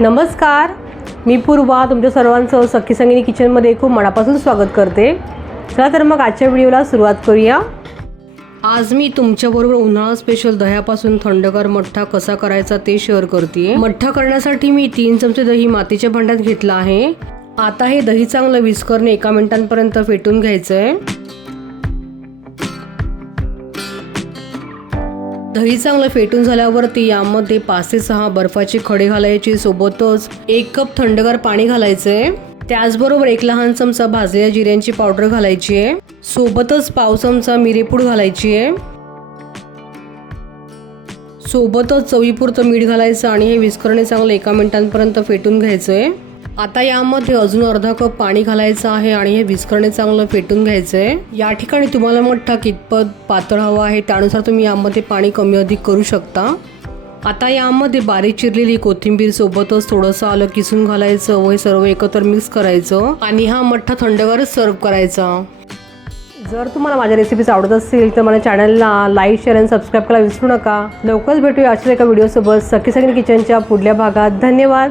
नमस्कार. मी पूर्वा तुमच्या सर्वांचं सखी संगिनी किचनमध्ये खूप मनापासून स्वागत करते. चला तर मग आजच्या व्हिडिओला सुरुवात करूया. आज मी तुमच्याबरोबर उन्हाळा स्पेशल दह्यापासून थंडगार मठ्ठा कसा करायचा ते शेअर करते मठ्ठा करण्यासाठी मी तीन चमचे दही मातीच्या भांड्यात घेतला आहे. आता हे दही चांगलं विस्करणे एका मिनिटांपर्यंत फेटून घ्यायचं आहे दही चांगलं फेटून झाल्यावरती यामध्ये पाच ते सहा बर्फाचे खडे घालायचे सोबतच एक कप थंडगार पाणी घालायचंय. त्याचबरोबर एक लहान चमचा भाजलेल्या जिऱ्यांची पावडर घालायची आहे सोबतच पाव चमचा मिरेपूड घालायची आहे सोबतच चवीपुरतं मीठ घालायचं आणि हे विस्करणे चांगलं एका मिनिटांपर्यंत फेटून घ्यायचं आहे आता यामध्ये अजून अर्धा कप पाणी घालायचं आहे आणि हे विस्करणे चांगलं फेटून घ्यायचं आहे या ठिकाणी तुम्हाला मोठा कितपत पातळ हवा आहे त्यानुसार तुम्ही यामध्ये पाणी कमी अधिक करू शकता. आता यामध्ये बारीक चिरलेली कोथिंबीर सोबतच थोडंसं आलं किसून घालायचं व हे सर्व एकत्र मिक्स करायचं आणि हा मठ्ठा थंडगारच सर्व करायचा. जर तुम्हाला माझ्या रेसिपीज आवडत असतील तर मला चॅनलला लाईक शेअर आणि सबस्क्राईब करायला विसरू नका. लवकरच भेटूया अशा एका व्हिडिओसोबत सखी सगळी किचनच्या पुढल्या भागात. धन्यवाद.